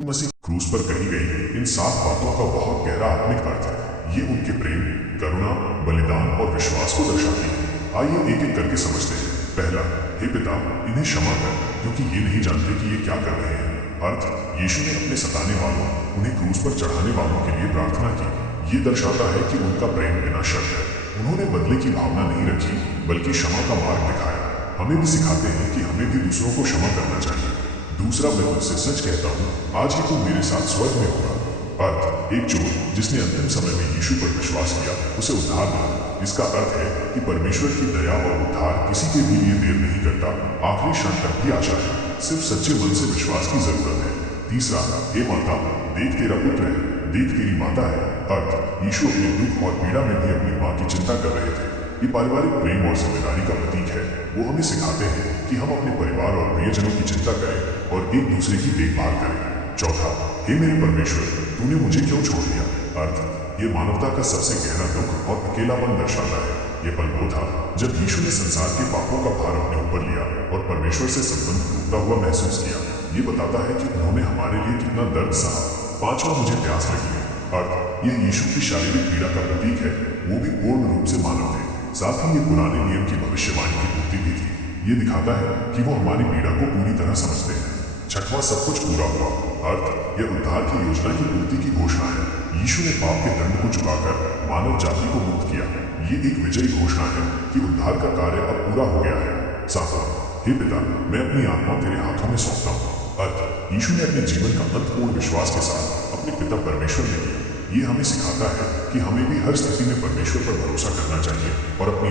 मसीह क्रूस पर कही गई इन 7 बातों का बहुत गहरा आत्मिक अर्थ है। ये उनके प्रेम, करुणा, बलिदान और विश्वास को दर्शाती है। आइए एक एक करके समझते हैं। पहला, हे पिता, इन्हें क्षमा कर क्योंकि ये नहीं जानते कि ये क्या कर रहे हैं। अर्थ, यीशु ने अपने सताने वालों, उन्हें क्रूस पर चढ़ाने वालों के लिए प्रार्थना की। ये दर्शाता है कि उनका प्रेम बिना शर्त है। उन्होंने बदले की भावना नहीं रखी बल्कि क्षमा का मार्ग दिखाया। हमें भी सिखाते हैं कि हमें भी दूसरों को क्षमा करना चाहिए। दूसरा, मैं तुझसे सच कहता हूँ, आज ही तू मेरे साथ स्वर्ग में होगा। अर्थ, एक चोर जिसने अंतिम समय में यीशु पर विश्वास किया, उसे उद्धार मिला। इसका अर्थ है कि परमेश्वर की दया और उद्धार किसी के भी लिए देर नहीं करता। आखिरी क्षण तक भी आशा है, सिर्फ सच्चे मन से विश्वास की जरूरत है। तीसरा, हे माता, देख तेरा पुत्र है, देख तेरी माता है। अर्थ, यीशु अपने दुख और पीड़ा में भी अपनी माँ की चिंता कर रहे थे। ये पारिवारिक प्रेम और जिम्मेदारी का प्रतीक है। वो हमें सिखाते हैं कि हम अपने परिवार और प्रियजनों की चिंता करें और एक दूसरे की देखभाल करें। चौथा, हे मेरे परमेश्वर, तूने मुझे क्यों छोड़ दिया। अर्थ, ये मानवता का सबसे गहरा दुख और अकेलापन दर्शाता है। ये पल वो था जब यीशु ने संसार के पापों का भार अपने ऊपर लिया और परमेश्वर से संबंध टूटता हुआ महसूस किया। ये बताता है कि उन्होंने हमारे लिए कितना दर्द सहा। पांचवा, मुझे प्यास लगी है। अर्थ, ये यीशु की शारीरिक पीड़ा का प्रतीक है। वो भी पूर्ण रूप से मानव थे। साथ ही ये पुराने नियम की भविष्यवाणी की पूर्ति भी थी। ये दिखाता है कि वो हमारी पीड़ा को पूरी तरह समझते हैं। छठवां, सब कुछ पूरा हुआ। अर्थ, यह उद्धार की योजना की पूर्ति की घोषणा है। यीशु ने पाप के दंड को चुकाकर मानव जाति को मुक्त किया। ये एक विजयी घोषणा है कि उद्धार का कार्य अब पूरा हो गया है। सातवां, हे पिता, मैं अपनी आत्मा तेरे हाथों में सौंपता हूँ। अर्थ, यीशु ने अपने जीवन का अंत पूर्ण विश्वास के साथ अपने पिता परमेश्वर में किया। ये हमें सिखाता है कि हमें भी हर स्थिति में परमेश्वर पर भरोसा करना चाहिए और अपनी